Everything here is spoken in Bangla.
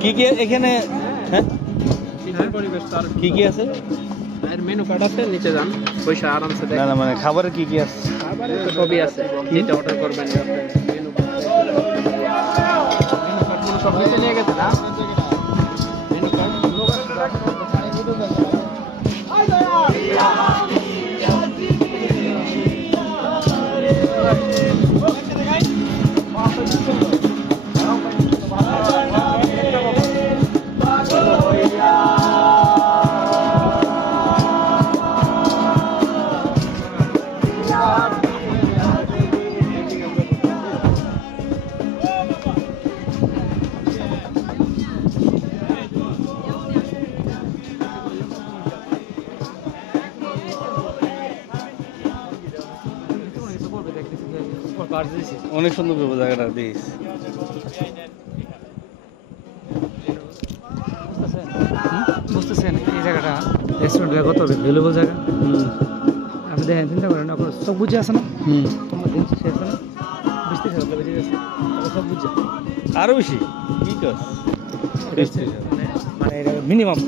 কি কি এখানে? হ্যাঁ, শীতের পরিবেশ তার কি কি আছে? এর মেনু কার্ড আছে, নিচে যান পয়সা আরামসে না দেখেন। না, মানে খাবারের কি কি আছে? খাবারে তো সবই আছে, যেটা অর্ডার করবেন মেনু কার্ড সব নিচে নিয়ে গেছে না মেনু কার্ড। অনেক সুন্দর করবো জায়গাটা, দেখিস। বুঝতেছেন এই জায়গাটা রেস্টুরেন্টটা কত ভ্যালুয়েবল জায়গা। আপনি দেখেন, চিন্তা করেন, আপনার সব বুঝে আছে না? তোমার দিন শেষে আছে না? 20-30 হাজার বেঁচে গেছে, সব বুঝে। আরো বেশি কি কর? মানে মিনিমাম